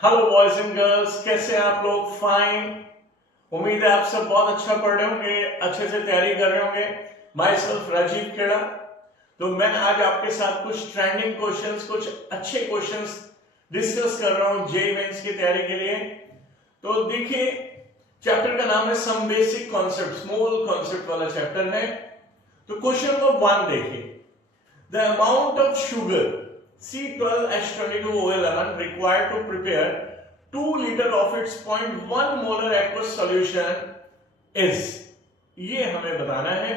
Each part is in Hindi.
हेलो बॉयज एंड गर्ल्स, कैसे हैं आप लोग? फाइन। उम्मीद है आप सब बहुत अच्छा पढ़ रहे होंगे, अच्छे से तैयारी कर रहे होंगे। Myself Rajiv Khera. तो मैं आज आपके साथ कुछ ट्रेंडिंग क्वेश्चंस, कुछ अच्छे क्वेश्चंस डिस्कस कर रहा हूं जेईई मेंस की तैयारी के लिए। तो देखिए, चैप्टर का नाम है some basic concept, small concept वाला चैप्टर है। तो क्वेश्चन नंबर 1 देखिए, the amount of sugar C12H22O11 required to prepare 2 liter of its 0.1 molar aqueous solution is, ये हमें बताना है।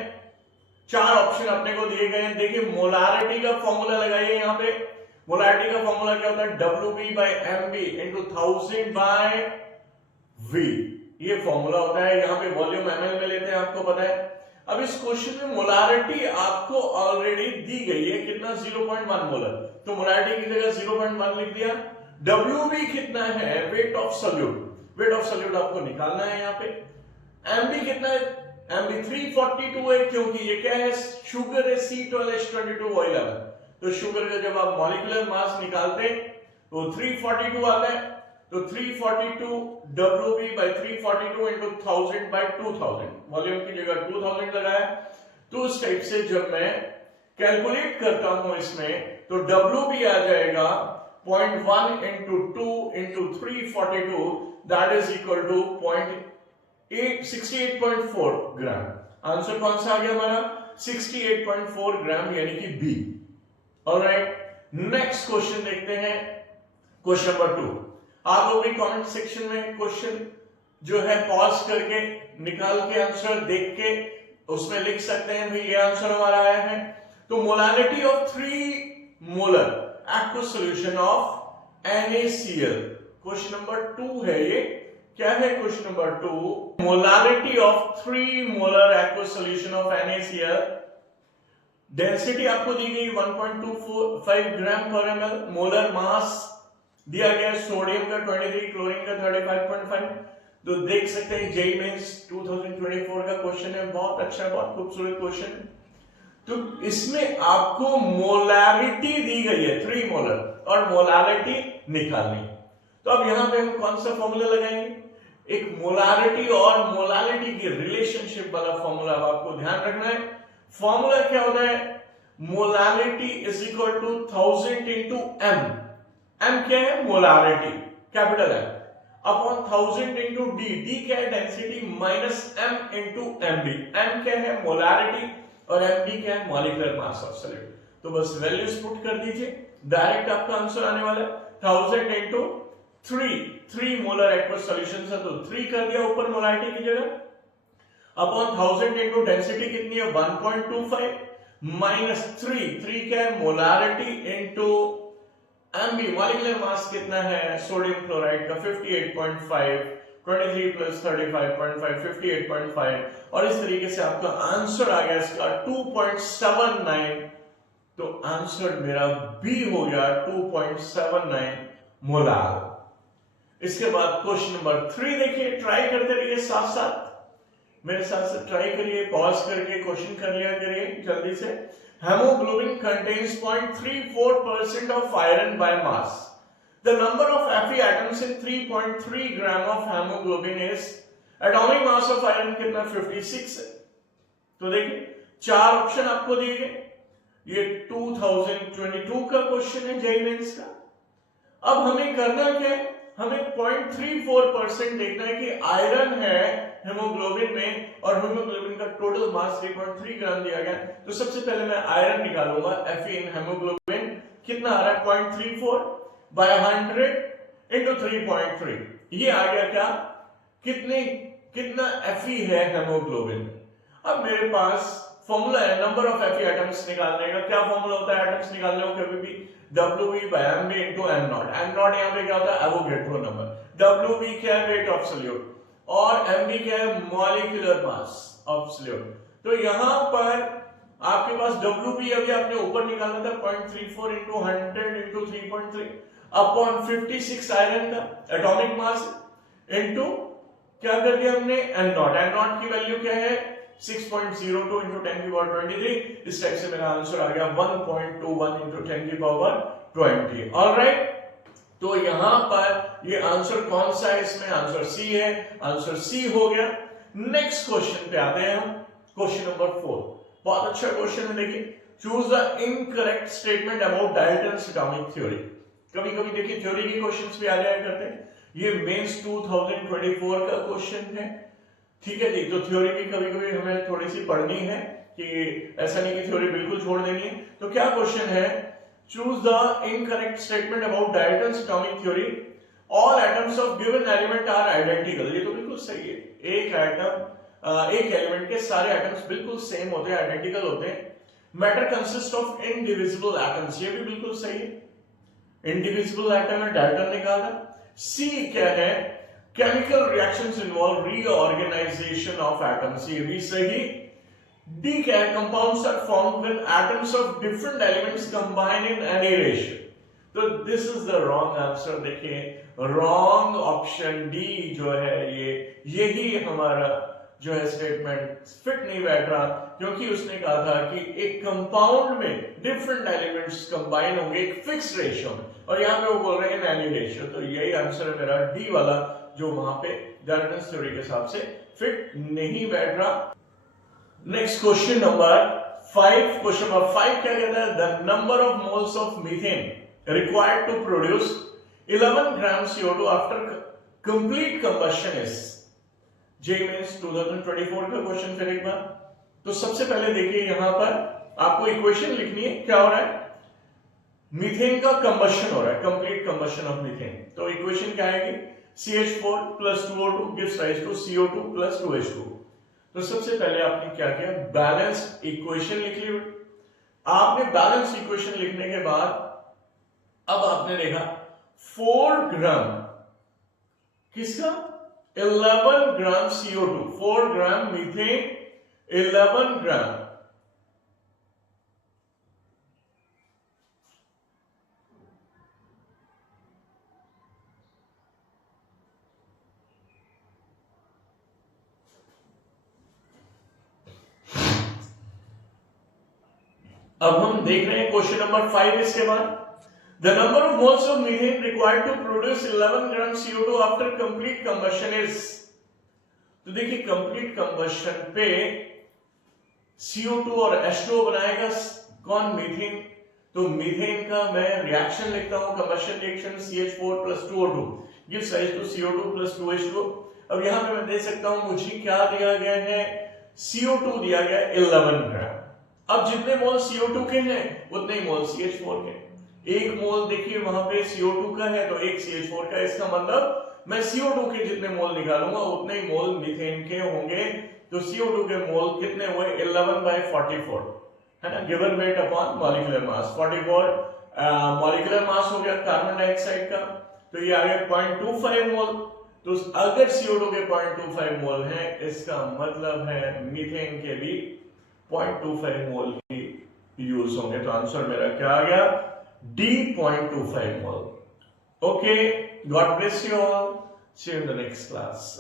चार ऑप्शन अपने को दिए गए हैं। देखिए, मोलारिटी का फॉर्मूला लगाइए। यहां पे मोलारिटी का फॉर्मूला क्या होता है? WB by MB into 1000 by V, ये फॉर्मूला होता है। यहां पे वॉल्यूम ml में लेते हैं, आपको पता है। अब इस क्वेश्चन में मोलारिटी आपको ऑलरेडी दी गई है, कितना? 0.1 मोलर। तो मोलारिटी की जगह 0.1 लिख दिया। WB कितना है? Weight of solute. Weight of solute आपको निकालना है यहाँ पे। MB कितना है? MB 342 है, क्योंकि ये क्या है? शुगर है, C12H22O11। तो शुगर का जब आप मॉलिक्यूलर मास निकालते हैं तो 342 आता है। तो 342 WB by 342 into 1000 by 2000, volume की जगह 2000 लगाया। तो उस टाइप से जब मैं कैलकुलेट करता हूं इसमें, तो WB आ जाएगा 0.1 into 2 into 342, that is equal to 68.4 gram. Answer कौन सा आ गया हमारा? 68.4 ग्राम, यानी कि बी। ऑलराइट, नेक्स्ट क्वेश्चन देखते हैं। Question number 2। आप लोग भी कमेंट सेक्शन में क्वेश्चन जो है पॉज करके निकाल के आंसर देख के उसमें लिख सकते हैं, भाई ये आंसर हमारा आया है। तो molarity of 3 molar aqueous solution of NaCl, question number 2 है ये। क्या है question number 2? Molarity of 3 molar aqueous solution of NaCl, density आपको दी गई 1.25 ग्राम पर ml, मोलर मास दिया गया सोडियम का 23, क्लोरीन का 35.5। तो देख सकते हैं जेईई मेंस 2024 का क्वेश्चन है, बहुत अच्छा, बहुत खूबसूरत क्वेश्चन। तो इसमें आपको मोलारिटी दी गई है 3 मोलर और मोलारिटी निकालनी। तो अब यहां पे हम कौन सा फॉर्मूला लगाएंगे? एक मोलारिटी और मोलालिटी की रिलेशनशिप वाला फॉर्मूला आपको ध्यान रखना है। फॉर्मूला क्या होता है? Molality is equal to 1000 into m। m क्या है? Molarity, capital M, upon 1000 into D. D क्या है? Density, minus m into mb। m क्या है? मोलारिटी, और mb क्या है? Molecular mass of solid. तो बस वैल्यूज पुट कर दीजिए, डायरेक्ट आपका आंसर आने वाला है 1000 इंटू 3 मोलर एक्वस सॉल्यूशन है, तो 3 कर दिया ऊपर मोलारिटी की जगह, अपॉन 1000 इंटू डेंसिटी कितनी है? 1.25 माइनस 3 क्या है? Molarity into MB, molecular mass कितना है सोडियम क्लोराइड का? 58.5, 23 प्लस 35.5, 58.5। और इस तरीके से आपका आंसर आ गया इसका 2.79। तो आंसर मेरा बी हो गया 2.79 मोलार। इसके बाद क्वेश्चन नंबर 3 देखिए, ट्राई करते रहिए, साथ साथ मेरे साथ ट्राई करिए, पॉज करके क्वेश्चन कर लिया करिए जल्दी से। Hemoglobin contains 0.34% of iron by mass. The number of Fe atoms in 3.3 gram of hemoglobin is, atomic mass of iron कितना? 56 है। तो देखिए, चार ऑप्शन आपको दिए गए। ये 2022 का क्वेश्चन है जेईई मेंस का। अब हमें करना क्या है? हमें 0.34% देखना है कि आयरन है हेमोग्लोबिन में, और हेमोग्लोबिन का टोटल मास 3.3 ग्राम दिया गया। तो सबसे पहले मैं आयरन निकालूंगा। Fe इन हेमोग्लोबिन कितना आ रहा है? 0.34 बाय 100 इंटू 3.3, ये आ गया क्या? कितना Fe है हेमोग्लोबिन में। अब मेरे पास फॉर्मूला है नंबर ऑफ Fe एटम्स निकालने का। क्या फॉर्मूला होता है एटम्स निकालने को? कभी भी WB by MB into M naught। M naught यहाँ पे क्या होता है? Avogadro number. WB क्या है? वेट ऑफ सॉल्यूट, और MB क्या है? Molecular mass of solute. तो यहां पर आपके पास WB अभी आपने ऊपर निकालना था 0.34 into 100 into 3.3 अपॉन 56 आयरन का एटॉमिक मास इंटू क्या कर दिया हमने? M naught। M naught की वैल्यू क्या है? 6.02 into 10 की पावर 23। इस टाइप से मेरा आंसर आ गया 1.21 into 10 की पावर 20। ऑलराइट, तो यहां पर ये आंसर कौन सा है इसमें? आंसर सी है, आंसर सी हो गया। नेक्स्ट क्वेश्चन पे आते हैं हम, क्वेश्चन नंबर 4। बहुत अच्छा क्वेश्चन है, देखिए, choose the incorrect statement about Dalton's atomic theory. कभी कभी देखिए थ्योरी के क्वेश्चंस भी आ जाया करते हैं, ये मेंस 2024 का क्वेश्चन है, ठीक है जी। तो थ्योरी भी कभी कभी हमें थोड़ी सी पढ़नी है, कि ऐसा नहीं कि थ्योरी बिल्कुल छोड़ देनी है। तो क्या क्वेश्चन है? Choose the incorrect statement about Dalton's atomic theory, all atoms of given element are identical. ये तो बिल्कुल सही है, एक एलिमेंट के सारे एटम्स बिल्कुल सेम होते हैं, आइडेंटिकल होते हैं। Matter consist of indivisible atoms, ये भी बिल्कुल सही है, इनडिविजिबल एटम है, डाल्टन ने कहा था। सी क्या है? Chemical reactions involve reorganisation of atoms, ये भी सही। डी क्या है? Compounds are formed when atoms of different elements combine in any ratio. तो this is the wrong answer. देखिए रॉन्ग ऑप्शन डी जो है, यही हमारा जो है स्टेटमेंट फिट नहीं बैठ रहा, क्योंकि उसने कहा था कि एक कंपाउंड में डिफरेंट एलिमेंट्स कंबाइन होंगे एक फिक्स रेशियो में, और यहां पे वो बोल रहे हैं इन एनी रेशियो। तो यही आंसर है मेरा डी वाला, जो वहां पे डाल्टन्स थ्योरी के हिसाब से फिट नहीं बैठ रहा। Next question number 5। Question number 5 क्या कहता है? The number of moles of methane required to produce 11 gram CO2 after complete combustion is. JEE mains 2024 का क्वेश्चन फिर एक बार। तो सबसे पहले देखिए यहां पर आपको इक्वेशन लिखनी है, क्या हो रहा है? मीथेन का कंबशन हो रहा है, कंप्लीट कंबशन ऑफ मीथेन। तो इक्वेशन क्या आएगी? CH4 plus 2O2 gives rise to CO2 plus 2H2। तो सबसे पहले आपने क्या किया? बैलेंस इक्वेशन लिख ली। आपने बैलेंस इक्वेशन लिखने के बाद अब आपने देखा 4 ग्राम किसका? 11 ग्राम CO2, 4 ग्राम मीथेन, 11 ग्राम। अब हम देख रहे हैं क्वेश्चन नंबर 5 इसके बाद। The number of moles of methane required to produce 11 gram CO2 after complete combustion is। तो देखिए कंप्लीट कंबशन पे CO2 और H2O बनाएगा कौन? मीथेन। तो मीथेन का मैं रिएक्शन लिखता हूं, combustion reaction CH4 plus 2O2 gives rise to CO2 plus 2H2। अब यहां पे मैं दे सकता हूं, मुझे क्या दिया गया है? CO2 दिया गया 11 ग्राम। अब जितने मोल CO2 के हैं उतने ही मोल CH4 के। एक मोल देखिए वहां पे CO2 का है तो एक CH4 का, इसका मतलब मैं CO2 के जितने मोल निकालूंगा उतने ही मोल मीथेन के होंगे। तो CO2 के मोल कितने हुए? 11/44 है ना, given weight upon molecular mass. 44 molecular mass हो गया कार्बन डाइऑक्साइड का, तो ये आ गया 0.25 मोल। तो अगर CO2 के 0.25 मोल है, इसका मतलब है मीथेन के भी 0.25 मोल ही यूज होंगे। तो आंसर मेरा क्या आ गया? D 0.25 mole. Okay, God bless you all. See you in the next class.